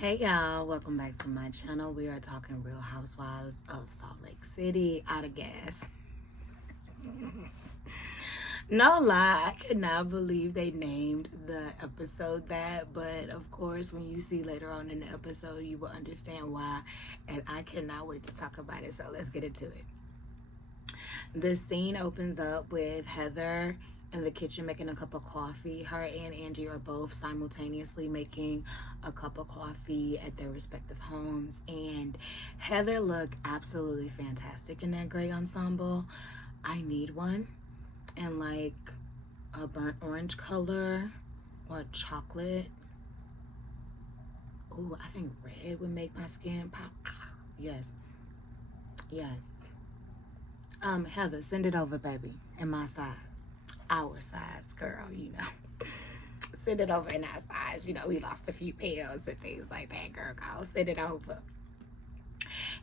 Hey y'all, welcome back to my channel. We are talking Real Housewives of Salt Lake City. Out of gas. No lie, I could not believe they named the episode that, but of course when you see later on in the episode you will understand why, and I cannot wait to talk about it. So let's get into it. The scene opens up with Heather in the kitchen making a cup of coffee. Her and Angie are both simultaneously making a cup of coffee at their respective homes, and Heather looked absolutely fantastic in that gray ensemble. I need one, and like a burnt orange color or chocolate. Ooh, I think red would make my skin pop. Yes, yes. Heather, send it over, baby, in my size. Our size, girl, you know. Send it over in our size. You know, we lost a few pounds and things like that, girl. Go send it over.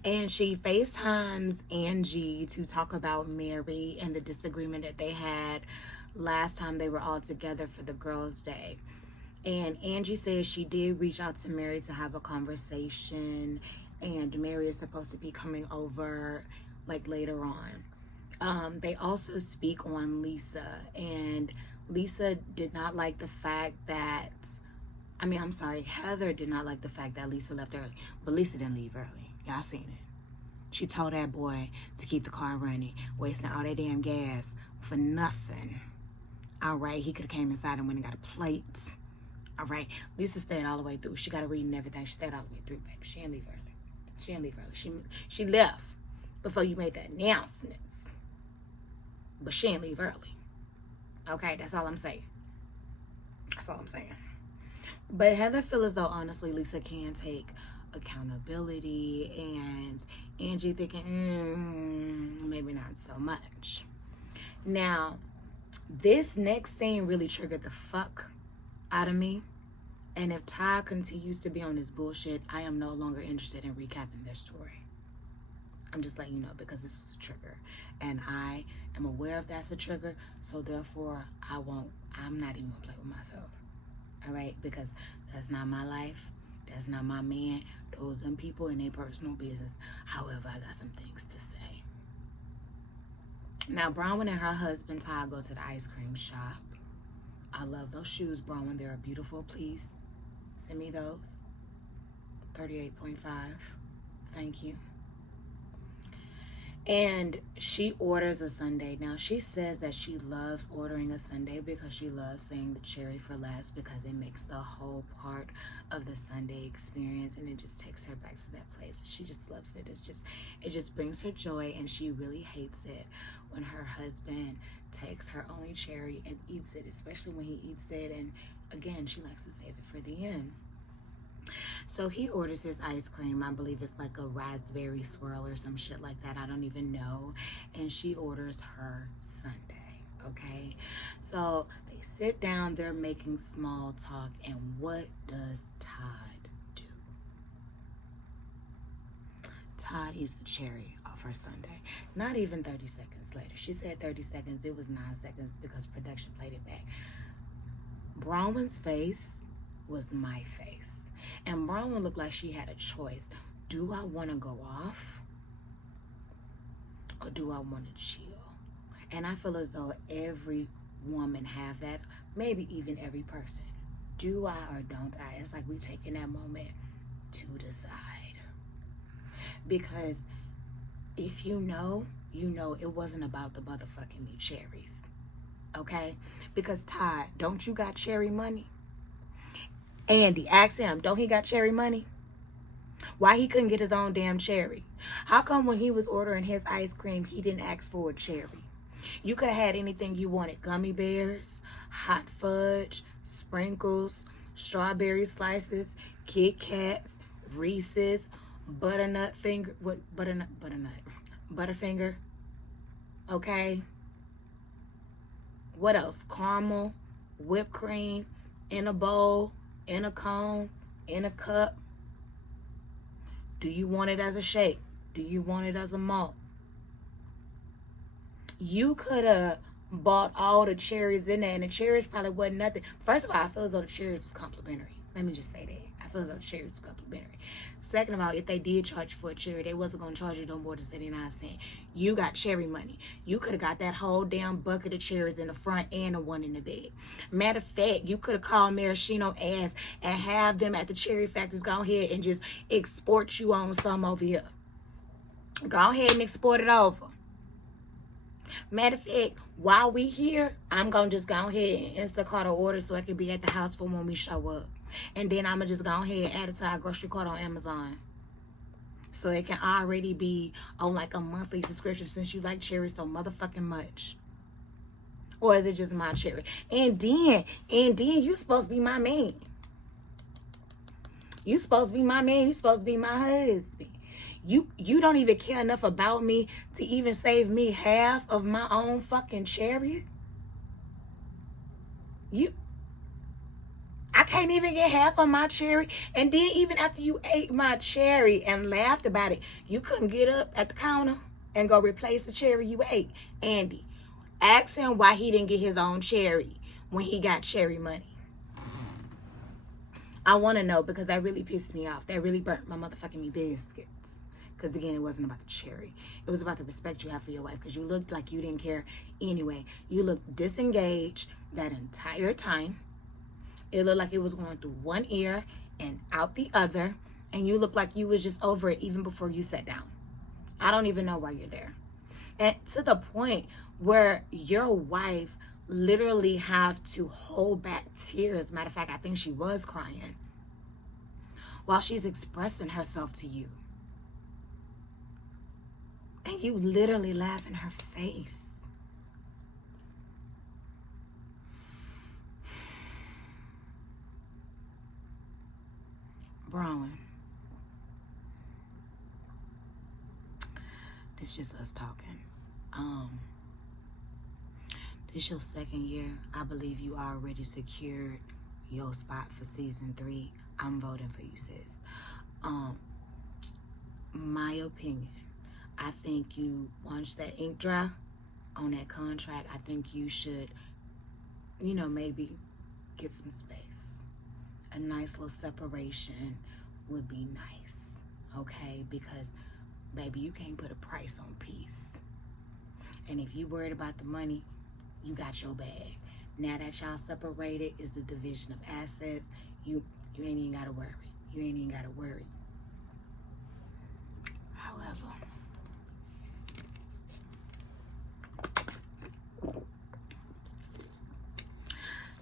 And she FaceTimes Angie to talk about Mary and the disagreement that they had last time they were all together for the girls' day. And Angie says she did reach out to Mary to have a conversation, and Mary is supposed to be coming over like later on. They also speak on Lisa, and Lisa did not like the fact that, Heather did not like the fact that Lisa left early, but Lisa didn't leave early. Y'all seen it. She told that boy to keep the car running, wasting all that damn gas for nothing. All right, he could have came inside and went and got a plate. All right, Lisa stayed all the way through. She got to read and everything. She stayed all the way through, baby. She didn't leave early. She didn't leave early. She left before you made the announcements, but she didn't leave early. Okay, that's all I'm saying. That's all I'm saying. But Heather feels as though, honestly, Lisa can take accountability, and Angie thinking, maybe not so much. Now, this next scene really triggered the fuck out of me. And if Ty continues to be on this bullshit, I am no longer interested in recapping their story. I'm just letting you know, because this was a trigger. And I am aware of that's a trigger, so therefore I'm not even gonna play with myself. All right? Because that's not my life. That's not my man. Those are people in their personal business. However, I got some things to say. Now, Brownwyn and her husband, Ty, go to the ice cream shop. I love those shoes, Brownwyn. They're beautiful. Please send me those. 38.5. Thank you. And she orders a sundae. Now, she says that she loves ordering a sundae because she loves saying the cherry for last, because it makes the whole part of the sundae experience, and it just takes her back to that place. She just loves it. It just brings her joy, and she really hates it when her husband takes her only cherry and eats it, especially when he eats it, and again, she likes to save it for the end. So he orders his ice cream. I believe it's like a raspberry swirl or some shit like that. I don't even know. And she orders her sundae, okay? So they sit down, they're making small talk, and what does Todd do? Todd eats the cherry off her sundae. Not even 30 seconds later. She said 30 seconds. It was 9 seconds because production played it back. Brownwyn's face was my face. And Brownwyn looked like she had a choice. Do I want to go off? Or do I want to chill? And I feel as though every woman have that. Maybe even every person. Do I or don't I? It's like we taking that moment to decide. Because if you know it wasn't about the motherfucking new cherries. Okay? Because Ty, don't you got cherry money? Andy, ask him, don't he got cherry money? Why he couldn't get his own damn cherry? How come when he was ordering his ice cream, he didn't ask for a cherry? You could have had anything you wanted. Gummy bears, hot fudge, sprinkles, strawberry slices, Kit Kats, Reese's, Butterfinger, okay? What else? Caramel, whipped cream, in a bowl, in a cone, in a cup. Do you want it as a shake? Do you want it as a malt? You could have bought all the cherries in there, and the cherries probably wasn't nothing. First of all, I feel as though the cherries was complimentary. Let me just say that. I feel because the cherry was complimentary. Second of all, if they did charge you for a cherry, they wasn't going to charge you no more than 79 cents. You got cherry money. You could have got that whole damn bucket of cherries in the front and the one in the bag. Matter of fact, you could have called Maraschino ass and have them at the cherry factories go ahead and just export you on some over here. Go ahead and export it over. Matter of fact, while we here, I'm going to just go ahead and Instacart an order so I can be at the house for when we show up. And then I'm going to just go ahead and add it to our grocery cart on Amazon. So it can already be on like a monthly subscription since you like cherries so motherfucking much. Or is it just my cherry? And then you supposed to be my man. You supposed to be my man. You supposed to be my husband. You don't even care enough about me to even save me half of my own fucking cherry. I can't even get half of my cherry. And then even after you ate my cherry and laughed about it, you couldn't get up at the counter and go replace the cherry you ate. Andy, ask him why he didn't get his own cherry when he got cherry money. I want to know, because that really pissed me off. That really burnt my motherfucking me biscuits. Because, again, it wasn't about the cherry. It was about the respect you have for your wife. Because you looked like you didn't care anyway. You looked disengaged that entire time. It looked like it was going through one ear and out the other. And you looked like you was just over it even before you sat down. I don't even know why you're there. And to the point where your wife literally have to hold back tears. Matter of fact, I think she was crying while she's expressing herself to you. And you literally laugh in her face. Brownwyn. This just us talking. This your second year. I believe you already secured your spot for season 3. I'm voting for you, sis. My opinion, I think you, once that ink dry on that contract, I think you should, maybe get some space. A nice little separation would be nice, okay? Because, baby, you can't put a price on peace. And if you worried about the money, you got your bag. Now that y'all separated, is the division of assets. You ain't even gotta worry. You ain't even gotta worry. However,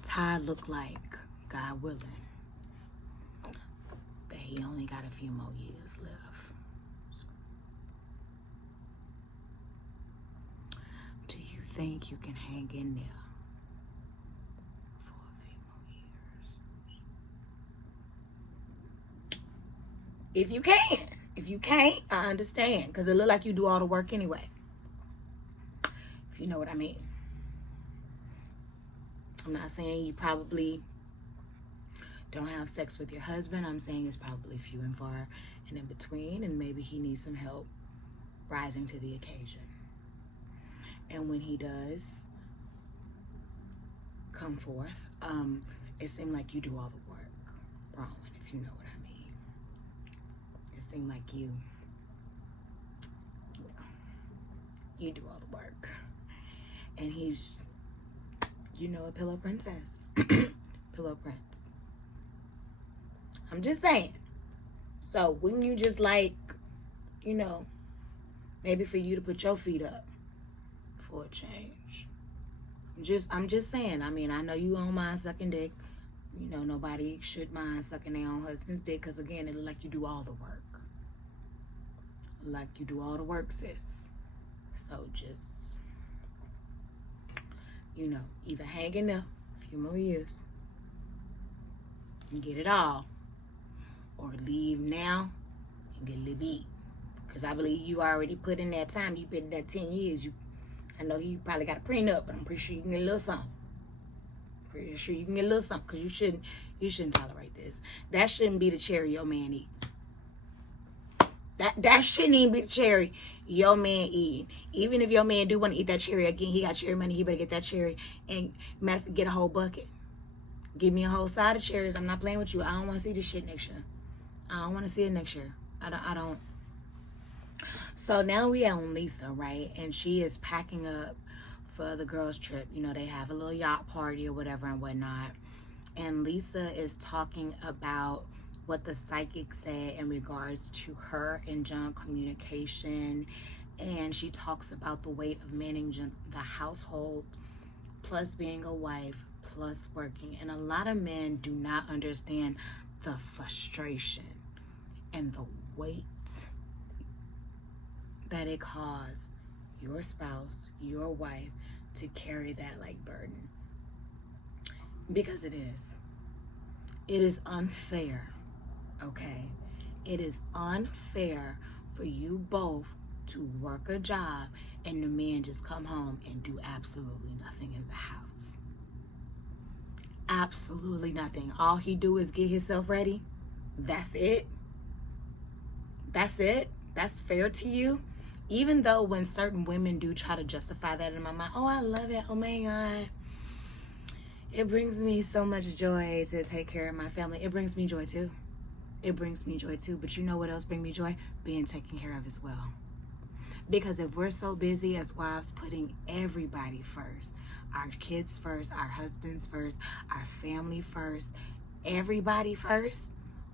Ty look like, God willing, that he only got a few more years left. Do you think you can hang in there for a few more years? If you can. If you can't, I understand. Because it look like you do all the work anyway. If you know what I mean. I'm not saying you probably don't have sex with your husband. I'm saying it's probably few and far and in between. And maybe he needs some help rising to the occasion. And when he does come forth, it seemed like you do all the work, Brownwyn, if you know what I mean. It seemed like you do all the work. And he's, a pillow princess. Pillow prince. I'm just saying. So when you just like, maybe for you to put your feet up for a change. I'm just saying. I mean, I know you don't mind sucking dick. Nobody should mind sucking their own husband's dick, because again, it look like you do all the work. Like you do all the work, sis. So just, either hang in there a few more years and get it all, or leave now and get a little beat. Because I believe you already put in that time. You put in that 10 years. I know you probably got a prenup, but I'm pretty sure you can get a little something. Pretty sure you can get a little something, because you shouldn't tolerate this. That shouldn't be the cherry your man eating. That shouldn't even be the cherry your man eating. Even if your man do want to eat that cherry again, he got cherry money, he better get that cherry and get a whole bucket. Give me a whole side of cherries. I'm not playing with you. I don't want to see this shit next year. I don't want to see it next year. I don't. So now we on Lisa, right? And she is packing up for the girls' trip. You know, they have a little yacht party or whatever and whatnot. And Lisa is talking about what the psychic said in regards to her and John communication. And she talks about the weight of managing the household, plus being a wife, plus working. And a lot of men do not understand the frustration and the weight that it caused your spouse, your wife, to carry that like burden. Because it is. It is unfair, okay? It is unfair for you both to work a job and the man just come home and do absolutely nothing in the house. Absolutely nothing. All he do is get himself ready. That's it. That's it. That's fair to you. Even though when certain women do try to justify that in my mind, oh, I love it. Oh my God. It brings me so much joy to take care of my family. It brings me joy too. It brings me joy too. But you know what else brings me joy? Being taken care of as well. Because if we're so busy as wives putting everybody first, our kids first, our husbands first, our family first, everybody first,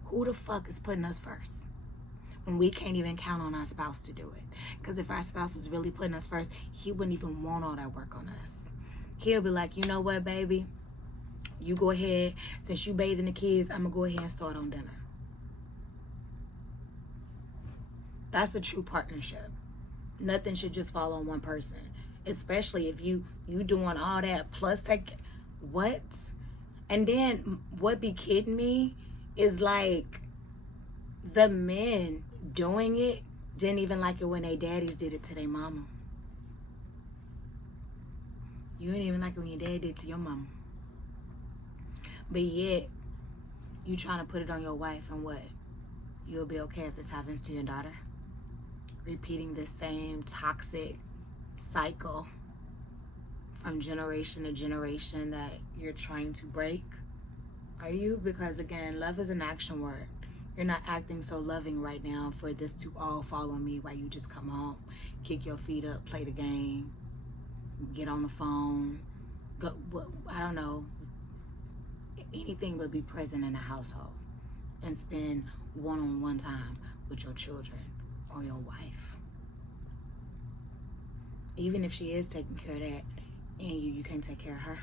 who the fuck is putting us first? When we can't even count on our spouse to do it. Because if our spouse was really putting us first, he wouldn't even want all that work on us. He'll be like, you know what, baby? You go ahead. Since you bathing the kids, I'm going to go ahead and start on dinner. That's a true partnership. Nothing should just fall on one person. Especially if you doing all that plus take... What? And then what be kidding me is like the men doing it didn't even like it when their daddies did it to their mama. You didn't even like it when your dad did it to your mama. But yet, you trying to put it on your wife, and what? You'll be okay if this happens to your daughter? Repeating the same toxic cycle from generation to generation that you're trying to break? Are you? Because again, love is an action word. You're not acting so loving right now for this to all fall on me while you just come home, kick your feet up, play the game, get on the phone, go, I don't know, anything but be present in the household and spend one-on-one time with your children or your wife. Even if she is taking care of that and you can't take care of her.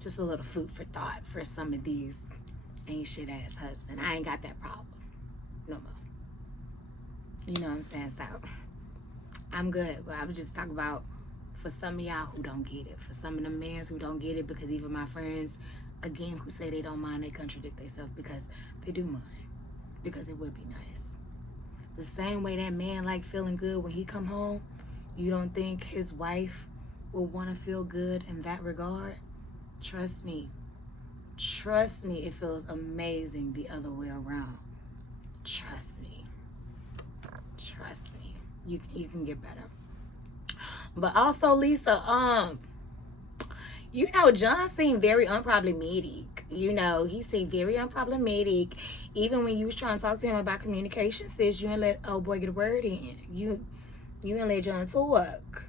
Just a little food for thought for some of these ain't shit ass husband. I ain't got that problem no more. You know what I'm saying? So I'm good. But I was just talking about for some of y'all who don't get it, for some of the men who don't get it, because even my friends, again, who say they don't mind, they contradict themselves because they do mind. Because it would be nice. The same way that man like feeling good when he come home, you don't think his wife will want to feel good in that regard? Trust me. Trust me, it feels amazing the other way around. Trust me. Trust me. You can get better. But also, Lisa, you know, John seemed very unproblematic. You know, he seemed very unproblematic. Even when you was trying to talk to him about communication, sis, you didn't let old boy get a word in. You didn't let John talk.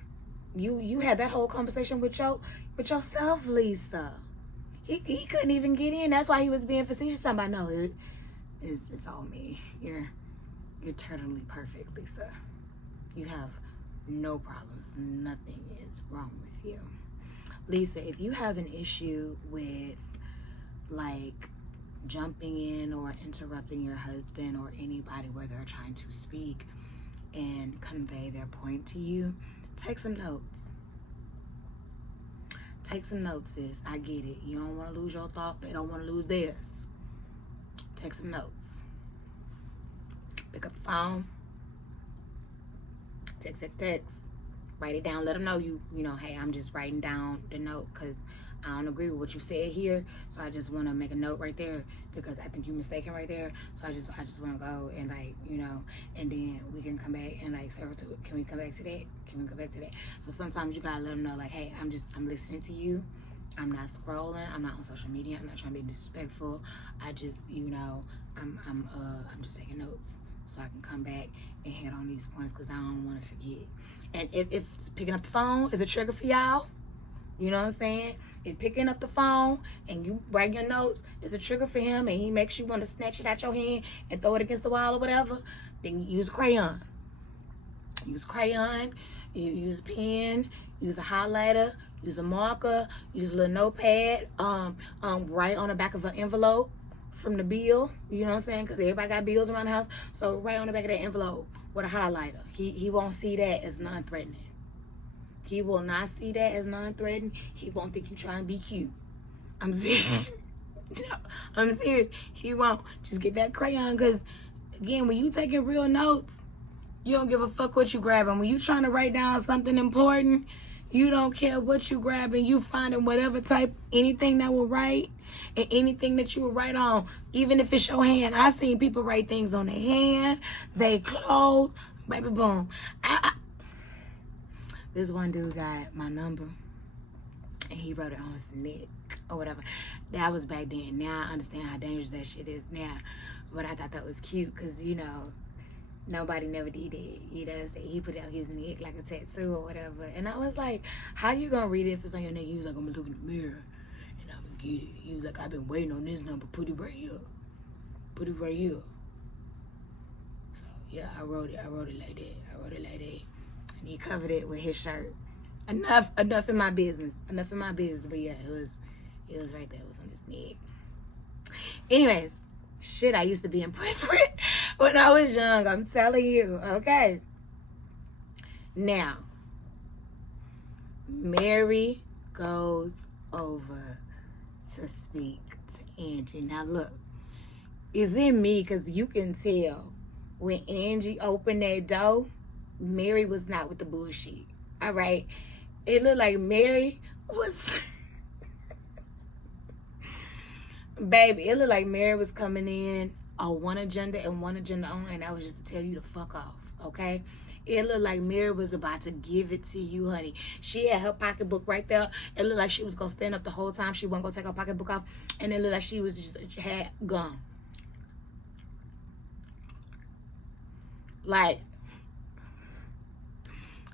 You had that whole conversation with yourself, Lisa. He couldn't even get in. That's why he was being facetious. Somebody, no, it's all me. You're totally perfect, Lisa. You have no problems. Nothing is wrong with you. Lisa, if you have an issue with like jumping in or interrupting your husband or anybody where they're trying to speak and convey their point to you, take some notes. Take some notes, sis. I get it. You don't want to lose your thought. They don't want to lose theirs. Take some notes. Pick up the phone. Text. Write it down. Let them know you know, hey, I'm just writing down the note because I don't agree with what you said here. So I just want to make a note right there because I think you're mistaken right there. So I just want to go and like, you know, and then we can come back and like circle to it. Can we come back to that? Can we come back to that? So sometimes you gotta let them know like, hey, I'm listening to you. I'm not scrolling. I'm not on social media. I'm not trying to be disrespectful. I just, I'm just taking notes so I can come back and hit on these points because I don't want to forget. And if picking up the phone is a trigger for y'all, you know what I'm saying? If picking up the phone and you write your notes is a trigger for him and he makes you want to snatch it out your hand and throw it against the wall or whatever, then use a crayon. Use crayon, you use a pen, use a highlighter, use a marker, use a little notepad, write on the back of an envelope from the bill, you know what I'm saying? Because everybody got bills around the house. So write on the back of that envelope with a highlighter. He won't see that as non-threatening. He will not see that as non-threatening. He won't think you trying to be cute. I'm serious. No, I'm serious. He won't. Just get that crayon because, again, when you taking real notes, you don't give a fuck what you grabbing. When you trying to write down something important, you don't care what you grabbing. You finding whatever type, anything that will write and anything that you will write on, even if it's your hand. I seen people write things on their hand, they clothes, baby boom. This one dude got my number and he wrote it on his neck or whatever. That was back then. Now I understand how dangerous that shit is now. But I thought that was cute because, nobody never did it. He put it on his neck like a tattoo or whatever. And I was like, how you gonna read it if it's on your neck? He was like, I'm gonna look in the mirror and I'm gonna get it. He was like, I've been waiting on this number. Put it right here. Put it right here. So yeah, I wrote it like that. And he covered it with his shirt. Enough in my business. But yeah, it was right there. It was on his neck. Anyways, shit I used to be impressed with when I was young. I'm telling you, okay? Now, Mary goes over to speak to Angie. Now, look, it's in me because you can tell when Angie opened that door, Mary was not with the bullshit. All right? It looked like Mary was... Baby, it looked like Mary was coming in on one agenda and one agenda only, and that was just to tell you to fuck off, okay? It looked like Mary was about to give it to you, honey. She had her pocketbook right there. It looked like she was going to stand up the whole time. She wasn't going to take her pocketbook off, and it looked like she was just had gum. Like,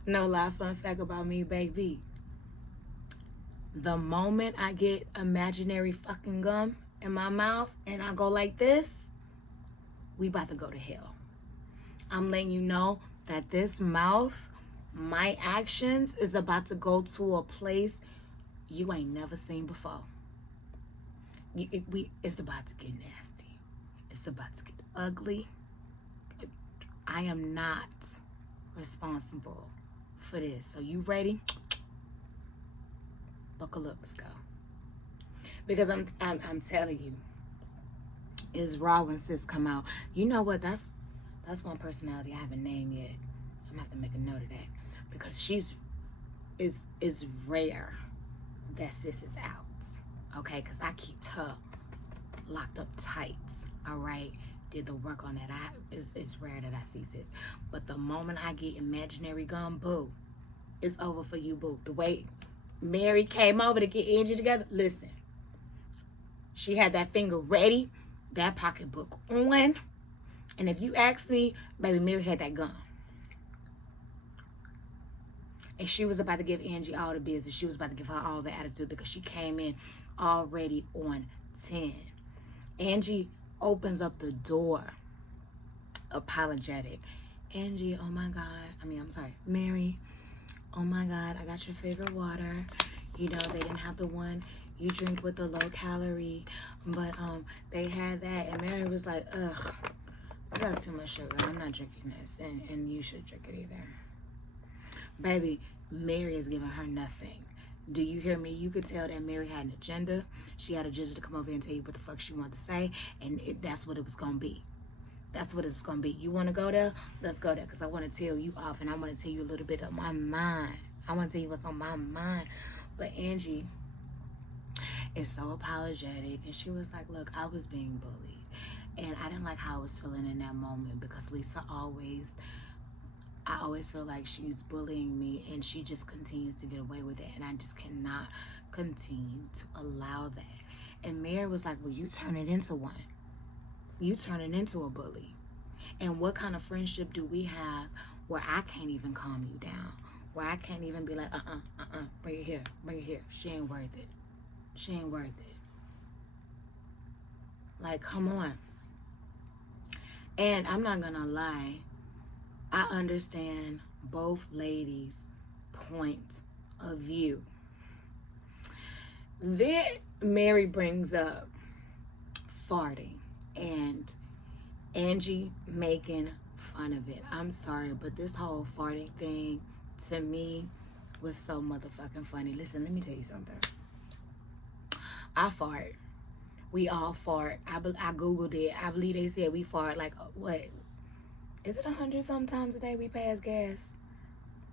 no lie, fun fact about me, baby. The moment I get imaginary fucking gum in my mouth and I go like this, we about to go to hell. I'm letting you know that this mouth, my actions is about to go to a place you ain't never seen before. It's about to get nasty. It's about to get ugly. I am not responsible for this. So you ready? Buckle up, let's go. Because I'm telling you, it's raw when sis come out. You know what? That's one personality I haven't named yet. I'm gonna have to make a note of that because it's rare that sis is out. Okay, because I keep her locked up tight. All right. Did the work on that. It's rare that I see sis. But the moment I get imaginary gum, boo, it's over for you, boo. The way Mary came over to get Angie together, listen. She had that finger ready, that pocketbook on. And if you ask me, baby, Mary had that gum. And she was about to give Angie all the business. She was about to give her all the attitude because she came in already on 10. Angie opens up the door, apologetic. Angie, oh my God. I'm sorry, Mary, oh my God, I got your favorite water. They didn't have the one you drink with the low calorie, but they had that. And Mary was like, ugh, that's too much sugar. I'm not drinking this. And you should drink it either. Baby, Mary is giving her nothing. Do you hear me? You could tell that Mary had an agenda. She had an agenda to come over and tell you what the fuck she wanted to say. And that's what it was going to be. That's what it's going to be. You want to go there? Let's go there. Because I want to tell you off. And I want to tell you a little bit of my mind. I want to tell you what's on my mind. But Angie is so apologetic. And she was like, look, I was being bullied. And I didn't like how I was feeling in that moment. Because Lisa I always feel like she's bullying me and she just continues to get away with it, and I just cannot continue to allow that. And Mary was like, well, you turn it into one. You turn it into a bully. And what kind of friendship do we have where I can't even calm you down? Where I can't even be like, bring it here, bring it here. She ain't worth it. She ain't worth it. Like, come on. And I'm not gonna lie, I understand both ladies' point of view. Then Mary brings up farting and Angie making fun of it. I'm sorry, but this whole farting thing to me was so motherfucking funny. Listen, let me tell you something. I fart. We all fart. I Googled it. I believe they said we fart like, what? Is it 100 sometimes a day we pass gas?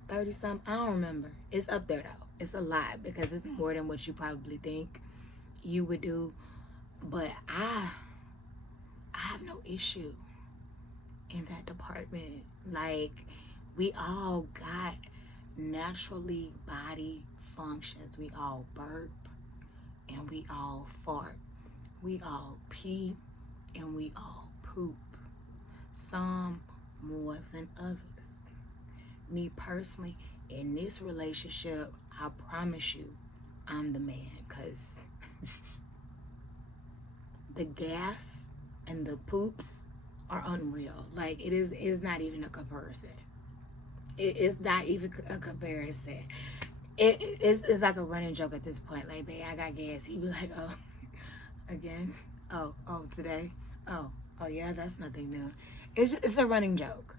30 something? I don't remember. It's up there though. It's a lot because it's more than what you probably think you would do. But I have no issue in that department. Like, we all got naturally body functions. We all burp and we all fart. We all pee and we all poop. Some more than others. Me personally, in this relationship, I promise you, I'm the man, because the gas and the poops are unreal. Like, it's not even a comparison. It's not even a comparison. It's like a running joke at this point. Like, babe, I got gas. He be like, oh, again? Oh, today? Oh, yeah, that's nothing new. It's a running joke.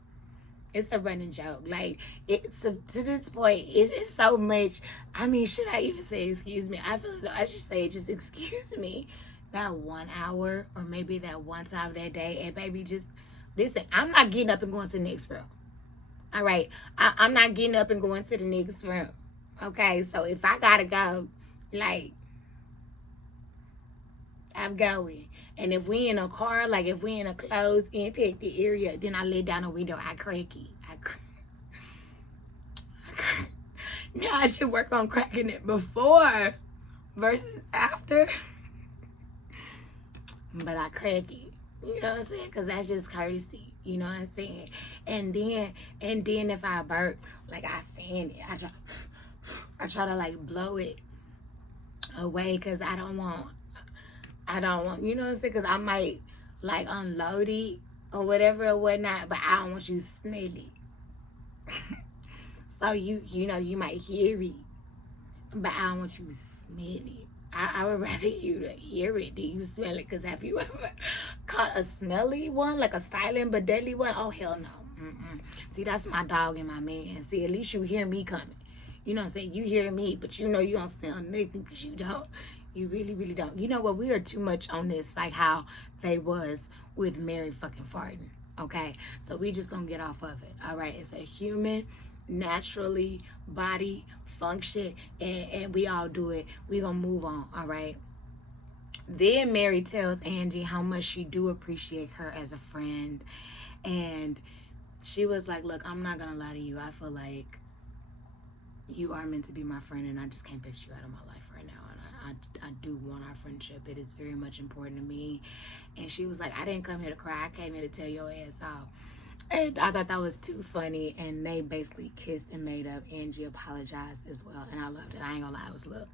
It's a running joke. Like, to this point, it's so much. I mean, should I even say excuse me? I feel as though I should say just excuse me that 1 hour or maybe that one time that day. And baby, just listen, I'm not getting up and going to the next room. All right? I'm not getting up and going to the next room. Okay? So if I gotta go, like, I'm going. And if we in a car, like if we in a closed impacted area, then I lay down the window, I crank it. Now I should work on cracking it before versus after. But I crack it. You know what I'm saying? Because that's just courtesy. You know what I'm saying? And then if I burp, like I fan it. I try to like blow it away because I don't want, you know what I'm saying? Because I might like unload it or whatever or whatnot, but I don't want you to smell it. So you know, you might hear it, but I don't want you to smell it. I would rather you to hear it than you smell it. Because have you ever caught a smelly one, like a silent but deadly one? Oh, hell no. See, that's my dog and my man. See, at least you hear me coming. You know what I'm saying? You hear me, but you know you don't smell nothing because you don't. You really, really don't. You know what? We are too much on this, like how they was with Mary fucking farting. Okay? So we just gonna get off of it. All right? It's a human, naturally body function, and we all do it. We gonna move on. All right? Then Mary tells Angie how much she do appreciate her as a friend. And she was like, look, I'm not gonna lie to you. I feel like you are meant to be my friend, and I just can't picture you out of my life right now. And I do want our friendship. It is very much important to me. And she was like, I didn't come here to cry. I came here to tell your ass off. And I thought that was too funny. And they basically kissed and made up. Angie apologized as well. And I loved it. I ain't gonna lie. It was a little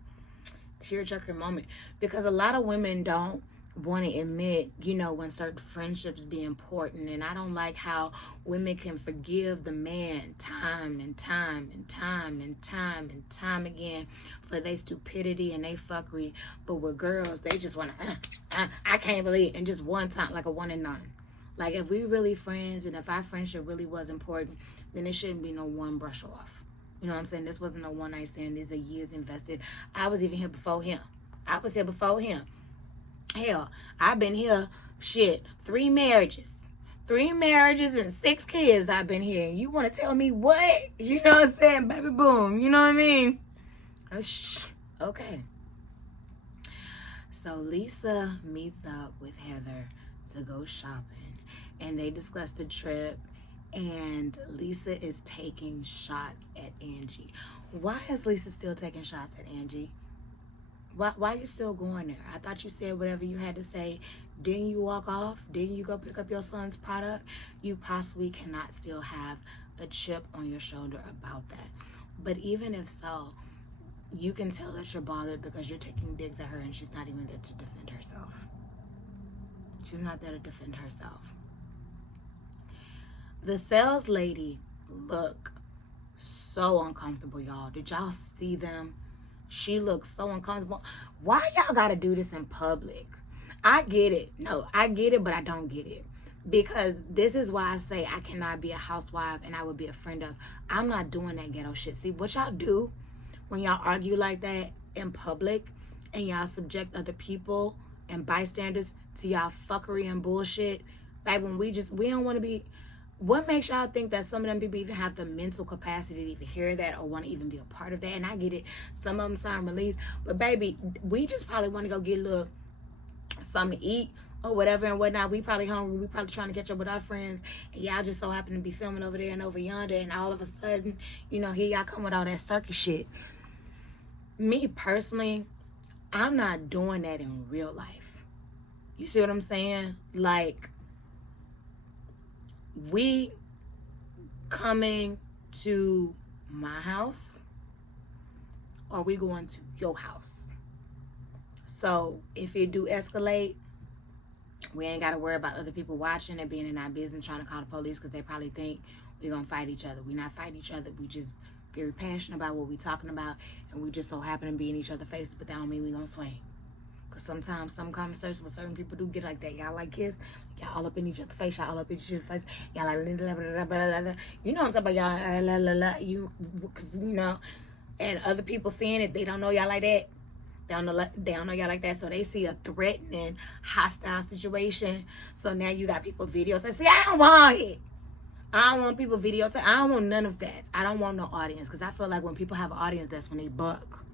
tearjerker moment. Because a lot of women don't want to admit, you know, when certain friendships be important. And I don't like how women can forgive the man time and time and time and time and time again for their stupidity and their fuckery. But with girls, they just want to, I can't believe, and just one time, like a 1 and 9. Like, if we really friends and if our friendship really was important, then it shouldn't be no one brush off. You know what I'm saying? This wasn't a one night stand. These are years invested. I was even here before him. I was here before him. Hell, I've been here, 3 marriages. 3 marriages and 6 kids I've been here. You want to tell me what? You know what I'm saying? Baby boom. You know what I mean? Okay. So Lisa meets up with Heather to go shopping. And they discuss the trip. And Lisa is taking shots at Angie. Why is Lisa still taking shots at Angie? Why you still going there? I thought you said whatever you had to say. Didn't you walk off? Didn't you go pick up your son's product? You possibly cannot still have a chip on your shoulder about that. But even if so, you can tell that you're bothered because you're taking digs at her and she's not even there to defend herself. She's not there to defend herself. The sales lady looked so uncomfortable, y'all. Did y'all see them? She looks so uncomfortable. Why y'all gotta do this in public? I get it. No, I get it, but I don't get it. Because this is why I say I cannot be a housewife and I would be a friend of. I'm not doing that ghetto shit. See, what y'all do when y'all argue like that in public and y'all subject other people and bystanders to y'all fuckery and bullshit, like when we don't want to be. What makes y'all think that some of them people even have the mental capacity to even hear that or want to even be a part of that? And I get it. Some of them sign release. But, baby, we just probably want to go get a little something to eat or whatever and whatnot. We probably hungry. We probably trying to catch up with our friends. And y'all just so happen to be filming over there and over yonder. And all of a sudden, you know, here y'all come with all that circus shit. Me, personally, I'm not doing that in real life. You see what I'm saying? Like, we coming to my house or we going to your house. So if it do escalate, we ain't got to worry about other people watching and being in our business trying to call the police because they probably think we're going to fight each other. We not fighting each other. We just very passionate about what we talking about, and we just so happen to be in each other's faces, but that don't mean we going to swing. Because sometimes some conversations with certain people do get like that. Y'all like kiss, y'all all up in each other's face, y'all all up in each other's face, y'all like, you know what I'm talking about, y'all, you know, and other people seeing it, they don't know y'all like that. They don't know y'all like that, so they see a threatening, hostile situation. So now you got people videotaping. See, I don't want it. I don't want people videotaping. I don't want none of that. I don't want no audience, because I feel like when people have an audience, that's when they buck.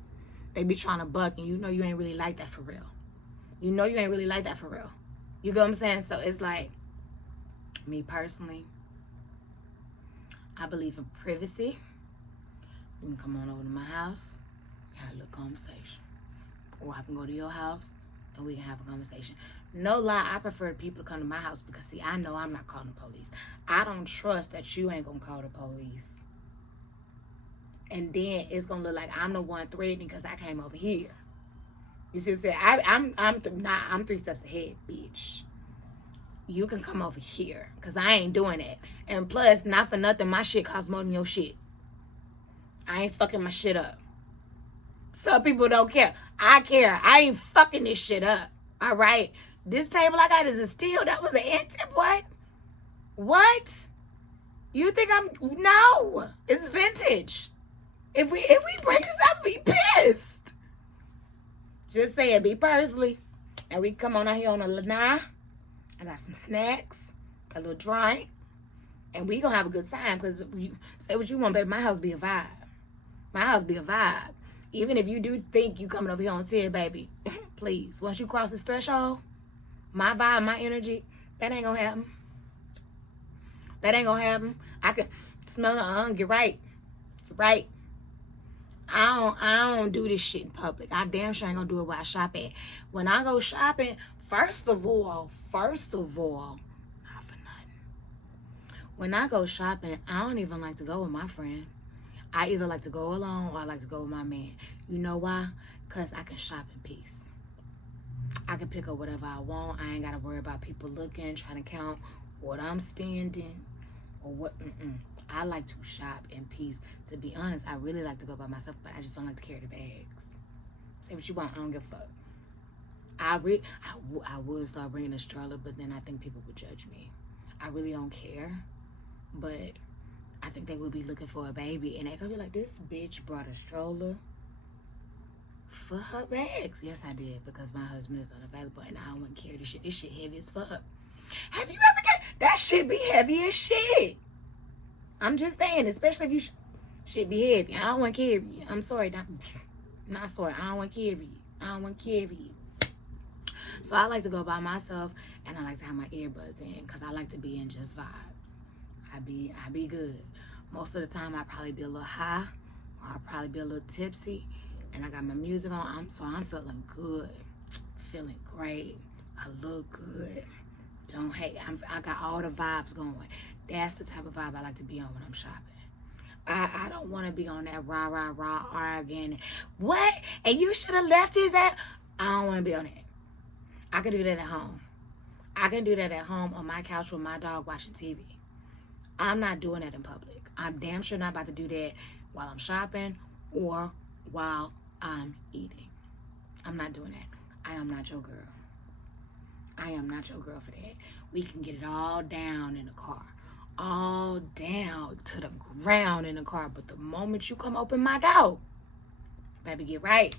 They be trying to buck, and you know you ain't really like that for real. You know you ain't really like that for real. You get what I'm saying? So it's like, me personally, I believe in privacy. You can come on over to my house, we have a little conversation. Or I can go to your house, and we can have a conversation. No lie, I prefer people to come to my house because, see, I know I'm not calling the police. I don't trust that you ain't going to call the police. And then it's gonna look like I'm the one threatening because I came over here. You see what I'm saying? I'm 3 steps ahead, bitch. You can come over here because I ain't doing that. And plus, not for nothing, my shit costs more than your shit. I ain't fucking my shit up. Some people don't care. I care. I ain't fucking this shit up. All right? This table I got is a steal. That was an antique. What? What? You think I'm... No. It's vintage. If we break this up, be pissed. Just saying, be personally. And we come on out here on a lanai. I got some snacks, got a little drink, and we gonna have a good time. Because you say what you want, baby, my house be a vibe. My house be a vibe. Even if you do think you coming over here on 10, baby, please. Once you cross this threshold, my vibe, my energy, that ain't gonna happen. That ain't gonna happen. I can smell it. Get right. Get right. I don't do this shit in public. I damn sure ain't gonna do it where I shop at. When I go shopping, first of all, not for nothing. When I go shopping, I don't even like to go with my friends. I either like to go alone or I like to go with my man. You know why? Because I can shop in peace. I can pick up whatever I want. I ain't gotta worry about people looking, trying to count what I'm spending or what. I like to shop in peace. To be honest, I really like to go by myself, but I just don't like to carry the bags. Say what you want, I don't give a fuck. I would start bringing a stroller, but then I think people would judge me. I really don't care, but I think they would be looking for a baby, and they could be like, this bitch brought a stroller for her bags. Yes, I did, because my husband is unavailable, and I don't want to carry this shit. This shit heavy as fuck. Have you ever got... That shit be heavy as shit. I'm just saying, especially if you shit be heavy. I don't want to carry you. I'm sorry. Not sorry. I don't want to carry you. I don't want to carry you. So I like to go by myself, and I like to have my earbuds in because I like to be in just vibes. I be good. Most of the time, I'll probably be a little high, or I'll probably be a little tipsy, and I got my music on. So I'm feeling good, feeling great. I look good. Don't hate. I got all the vibes going. That's the type of vibe I like to be on when I'm shopping. I don't want to be on that rah arguing. What? And you should have left his ass. I don't want to be on that. I can do that at home. I can do that at home on my couch with my dog watching TV. I'm not doing that in public. I'm damn sure not about to do that while I'm shopping or while I'm eating. I'm not doing that. I am not your girl. I am not your girl for that. We can get it all down in the car. All down to the ground in the car. But the moment you come open my door, baby, get right.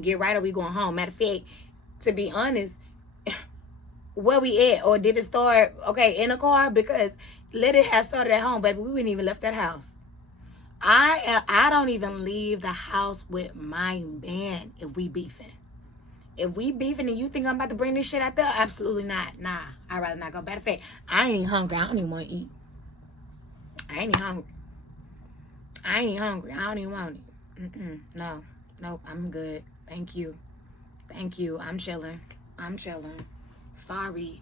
Get right or we going home. Matter of fact, to be honest, where we at? Or did it start, okay, in the car? Because let it have started at home, baby. We wouldn't even left that house. I don't even leave the house with my man if we beefing. If we beefing and you think I'm about to bring this shit out there, absolutely not. Nah, I'd rather not go. Matter of fact, I ain't even hungry. I don't even want to eat. I ain't even hungry. I don't even want it. No. Nope, I'm good. Thank you. I'm chilling. Sorry.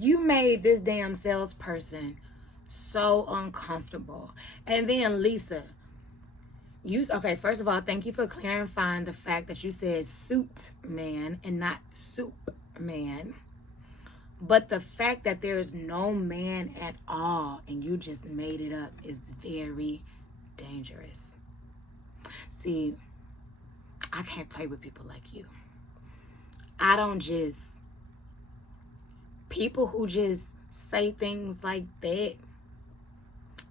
You made this damn salesperson so uncomfortable. And then Lisa, okay, first of all, thank you for clarifying the fact that you said suit man and not soup man. But the fact that there's no man at all and you just made it up is very dangerous. See, I can't play with people like you. I don't just, people who just say things like that,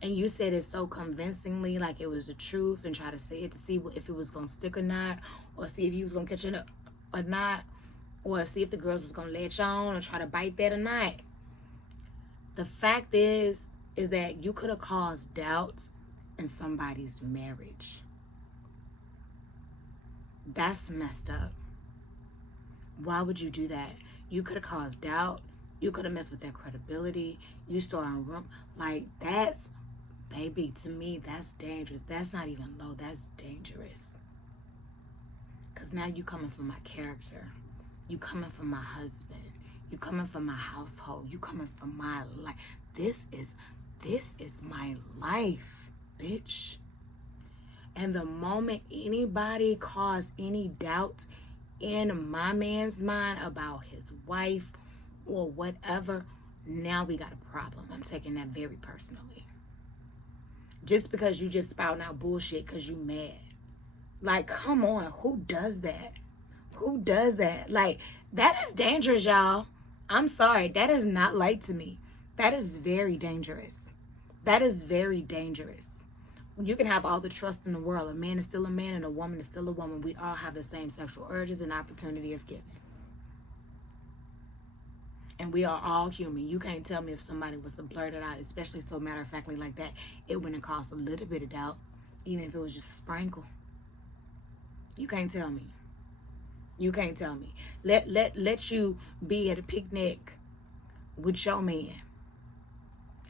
and you said it so convincingly, like it was the truth, and try to say it to see if it was going to stick or not, or see if you was going to catch it or not, or see if the girls was going to latch on or try to bite that or not. The fact is that you could have caused doubt in somebody's marriage. That's messed up. Why would you do that? You could have caused doubt. You could have messed with their credibility. You started like that's, baby, to me, that's dangerous. That's not even low. That's dangerous. Because now you coming for my character. You coming for my husband. You coming for my household. You coming for my life. This is my life, bitch. And the moment anybody caused any doubt in my man's mind about his wife or whatever, now we got a problem. I'm taking that very personally. Just because you just spouting out bullshit because you mad. Like, come on, who does that? Who does that? Like, that is dangerous, y'all. I'm sorry, that is not light to me. That is very dangerous. That is very dangerous. You can have all the trust in the world. A man is still a man and a woman is still a woman. We all have the same sexual urges and opportunity of giving. And we are all human. You can't tell me if somebody was to blurt it out, especially so matter-of-factly like that, it wouldn't cause a little bit of doubt, even if it was just a sprinkle. You can't tell me. You can't tell me. Let you be at a picnic with your man,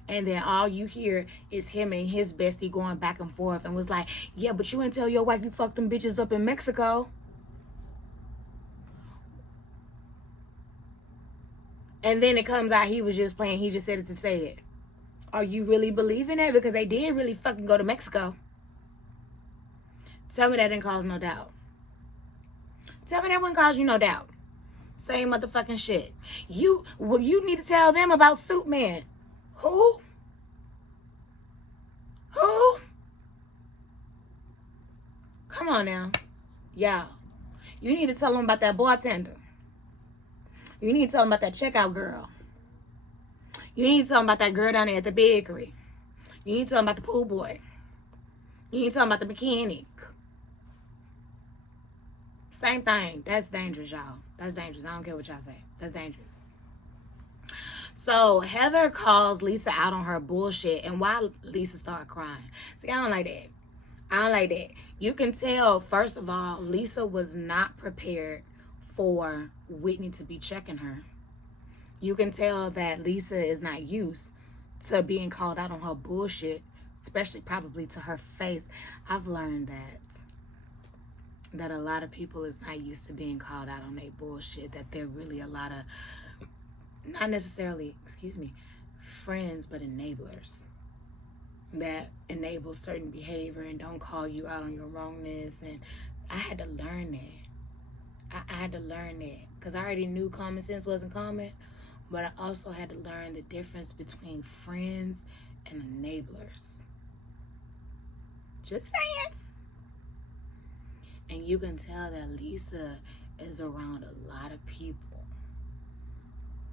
and then all you hear is him and his bestie going back and forth and was like, yeah, but you didn't tell your wife you fucked them bitches up in Mexico. And then it comes out he was just playing. He just said it to say it. Are you really believing that? Because they did really fucking go to Mexico. Tell me that didn't cause no doubt. Tell me that wouldn't cause you no doubt. Same motherfucking shit. You need to tell them about Suit Man. Who? Come on now. Y'all. You need to tell them about that bartender. You need to tell them about that checkout girl. You need to tell them about that girl down there at the bakery. You need to tell them about the pool boy. You need to tell them about the mechanic. Same thing. That's dangerous, y'all. That's dangerous. I don't care what y'all say. That's dangerous. So Heather calls Lisa out on her bullshit, and why Lisa started crying. See, I don't like that. I don't like that. You can tell, first of all, Lisa was not prepared for Whitney to be checking her. You can tell that Lisa is not used to being called out on her bullshit, especially probably to her face. I've learned that. that a lot of people is not used to being called out on their bullshit, that they're really a lot of, not necessarily, friends, but enablers that enable certain behavior and don't call you out on your wrongness. And I had to learn that. I had to learn that because I already knew common sense wasn't common, but I also had to learn the difference between friends and enablers. Just saying. And you can tell that Lisa is around a lot of people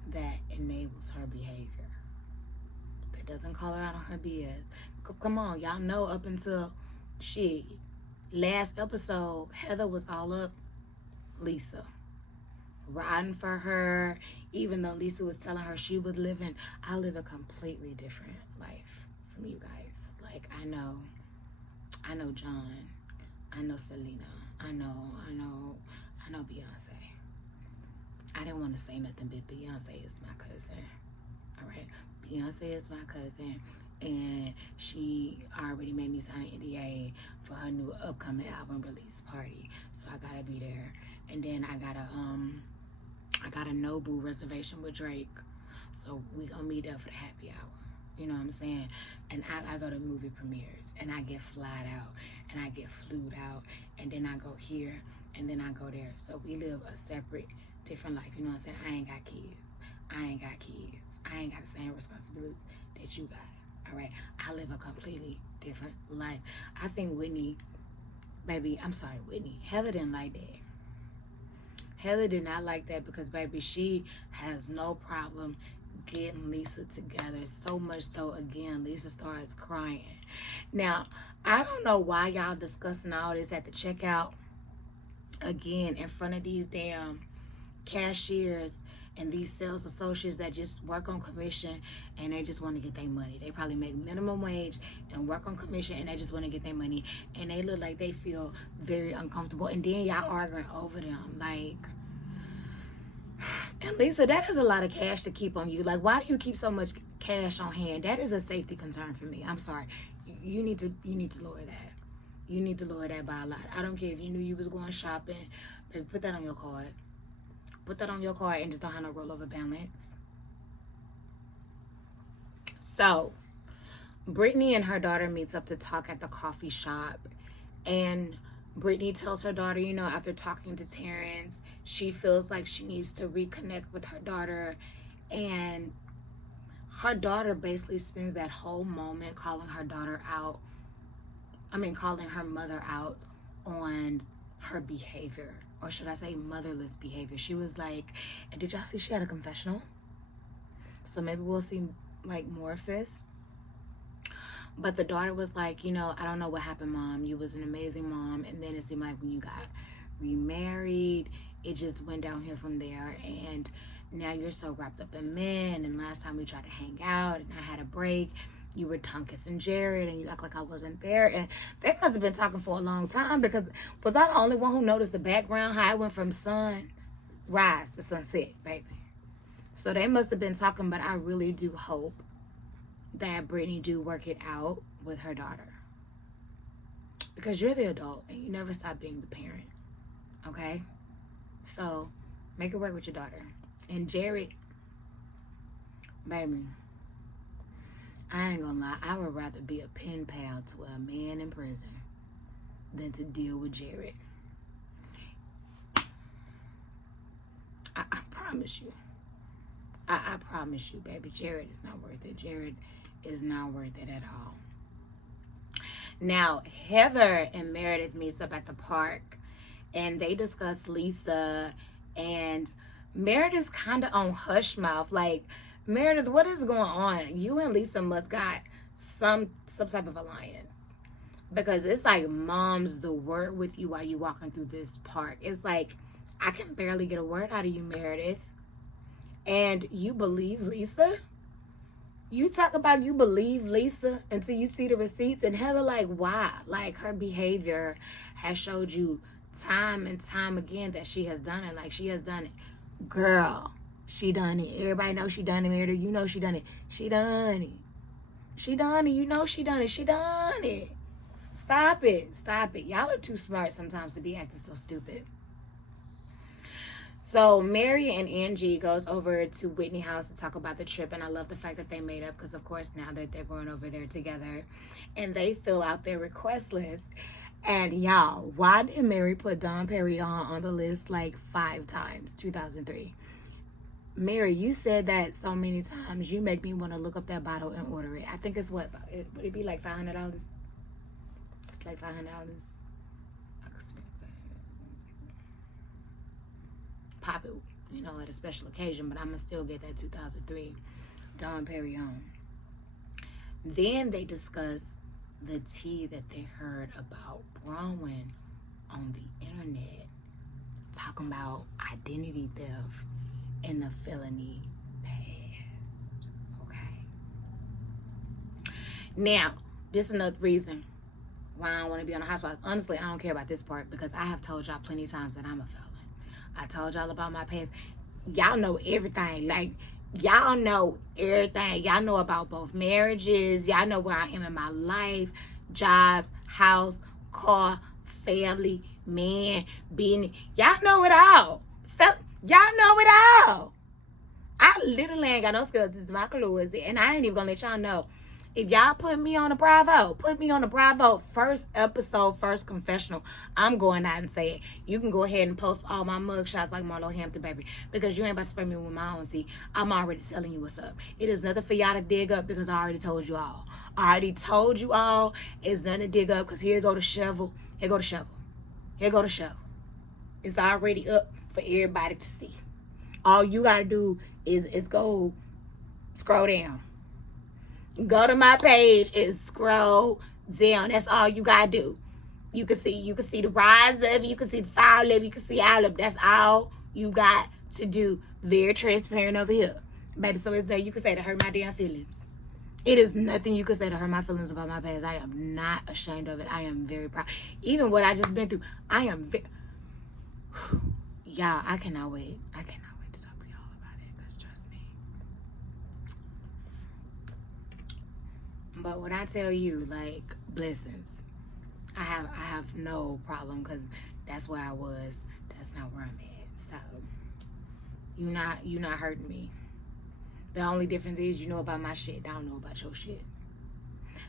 that enables her behavior, that doesn't call her out on her BS. Because come on, y'all know up until last episode, Heather was all up Lisa, riding for her, even though Lisa was telling her she was living. I live a completely different life from you guys. Like, I know John, I know Selena, I know Beyonce. I didn't want to say nothing, but Beyonce is my cousin. All right, Beyonce is my cousin, and she already made me sign an NDA for her new upcoming album release party, so I gotta be there. And then I got a Nobu reservation with Drake, so we gonna meet up for the happy hour. You know what I'm saying? And I go to movie premieres, and I get flied out, and I get flued out, and then I go here, and then I go there. So we live a separate, different life. You know what I'm saying? I ain't got kids. I ain't got the same responsibilities that you got. All right? I live a completely different life. I think Whitney, Heather didn't like that. Heather did not like that because, baby, she has no problem getting Lisa together. So much so, again, Lisa starts crying. Now, I don't know why y'all discussing all this at the checkout, again, in front of these damn cashiers and these sales associates that just work on commission and they just want to get their money. They probably make minimum wage and work on commission and they just want to get their money, and they look like they feel very uncomfortable, and then y'all arguing over them. Like, and Lisa, that is a lot of cash to keep on you. Like, why do you keep so much cash on hand? That is a safety concern for me. I'm sorry. You need to lower that. You need to lower that by a lot. I don't care if you knew you was going shopping. Baby, put that on your card. Put that on your card and just don't have no rollover balance. So, Brittany and her daughter meets up to talk at the coffee shop, and Brittany tells her daughter, you know, after talking to Terrence, she feels like she needs to reconnect with her daughter, and her daughter basically spends that whole moment calling her mother out on her behavior, or should I say motherless behavior. She was like, and did y'all see she had a confessional? So maybe we'll see like more of sis. But the daughter was like, you know, I don't know what happened, Mom. You was an amazing mom. And then it seemed like when you got remarried, it just went downhill from there. And now you're so wrapped up in men. And last time we tried to hang out and I had a break, you were tongue kissing Jared and you act like I wasn't there. And they must have been talking for a long time, because was I the only one who noticed the background, how it went from sunrise to sunset, baby? So they must have been talking, but I really do hope that Brittany do work it out with her daughter, because you're the adult and you never stop being the parent. Okay, so make it work with your daughter. And Jared, baby, I ain't gonna lie, I would rather be a pen pal to a man in prison than to deal with Jared. I promise you. I promise you, baby, Jared is not worth it. Jared is not worth it at all. Now, Heather and Meredith meets up at the park, and they discuss Lisa, and Meredith's kind of on hush mouth. Like, Meredith, what is going on? You and Lisa must got some type of alliance, because it's like mom's the word with you while you walking through this park. It's like, I can barely get a word out of you, Meredith. And you believe Lisa? You talk about you believe Lisa until you see the receipts. And Heather, like, why? Like, her behavior has showed you time and time again that she has done it. Like, she has done it. Girl, she done it. Everybody knows she done it, Meredith. You know she done it. She done it. She done it. You know she done it. She done it. Stop it. Stop it. Y'all are too smart sometimes to be acting so stupid. So Mary and Angie goes over to Whitney house to talk about the trip, and I love the fact that they made up because, of course, now that they're going over there together, and they fill out their request list. And y'all, why did Mary put Dom Perignon on the list like 5 times? 2003. Mary, you said that so many times. You make me want to look up that bottle and order it. I think it's what? Would it be like $500? It's like $500. Pop it, you know, at a special occasion, but I'm gonna still get that 2003 Dom Perignon. Then they discuss the tea that they heard about Brownwyn on the internet, talking about identity theft and the felony past. Okay. Now, this is another reason why I don't want to be on the Housewives. Honestly, I don't care about this part because I have told y'all plenty of times that I'm a felon. I told y'all about my past. Y'all know everything. Like, y'all know everything. Y'all know about both marriages. Y'all know where I am in my life, jobs, house, car, family, man, business. Y'all know it all. Y'all know it all. I literally ain't got no skeletons in my clothes, and I ain't even gonna let y'all know. If y'all put me on the Bravo, first episode, first confessional, I'm going out and saying, you can go ahead and post all my mugshots like Marlo Hampton, baby, because you ain't about to spray me with my own seed. I'm already telling you what's up. It is nothing for y'all to dig up because I already told you all. It's nothing to dig up because here go the shovel. Here go the shovel. It's already up for everybody to see. All you got to do is go scroll down. Go to my page and scroll down. That's all you gotta do. You can see the rise of it, you can see the fall of it, you can see all of it. That's all you got to do. Very transparent over here. Baby, so it's there. You can say to hurt my damn feelings. It is nothing you can say to hurt my feelings about my past. I am not ashamed of it. I am very proud. Even what I just been through, I am very y'all, I cannot wait. I cannot wait to talk to y'all about it. Let's trust me. But when I tell you, like, blessings, I have no problem because that's where I was. That's not where I'm at. So you not hurting me. The only difference is you know about my shit. I don't know about your shit.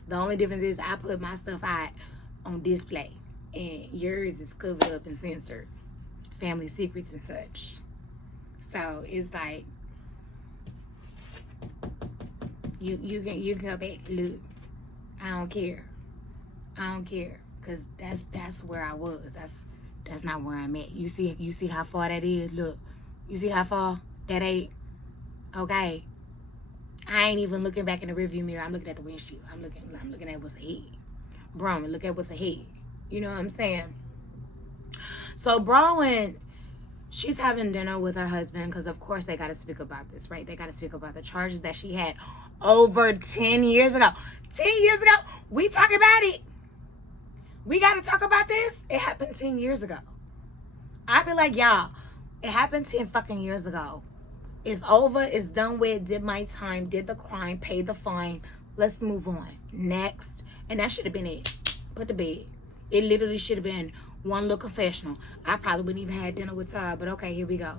The only difference is I put my stuff out on display and yours is covered up and censored. Family secrets and such. So it's like you can go back. Look, I don't care because that's where I was. That's not where I'm at. You see how far that is. Look, you see how far that ain't. Okay, I ain't even looking back in the rearview mirror. I'm looking at the windshield. I'm looking at what's ahead. Brownwyn, look at what's ahead. You know what I'm saying? So Brownwyn, she's having dinner with her husband because, of course, they got to speak about this, right? They got to speak about the charges that she had over 10 years ago. 10 years ago? We talk about it. We got to talk about this. It happened 10 years ago. I be like, y'all, it happened 10 fucking years ago. It's over. It's done with. Did my time. Did the crime. Paid the fine. Let's move on. Next. And that should have been it. Put to bed. It literally should have been one little confessional. I probably wouldn't even had dinner with Todd, but okay, here we go.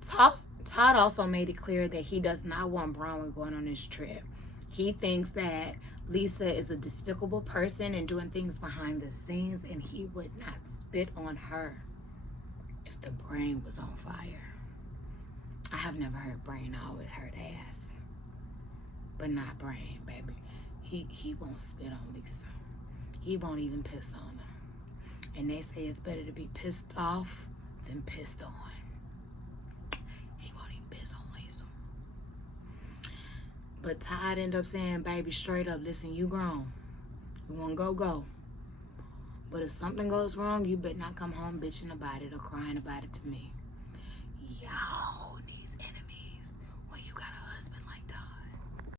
Todd also made it clear that he does not want Brownwyn going on this trip. He thinks that Lisa is a despicable person and doing things behind the scenes, and he would not spit on her if the brain was on fire. I have never heard brain, I always heard ass. But not brain, baby. He won't spit on Lisa. He won't even piss on her. And they say it's better to be pissed off than pissed on. He won't even piss on Lisa. But Todd ended up saying, baby, straight up, listen, you grown. You want to go. But if something goes wrong, you better not come home bitching about it or crying about it to me. Y'all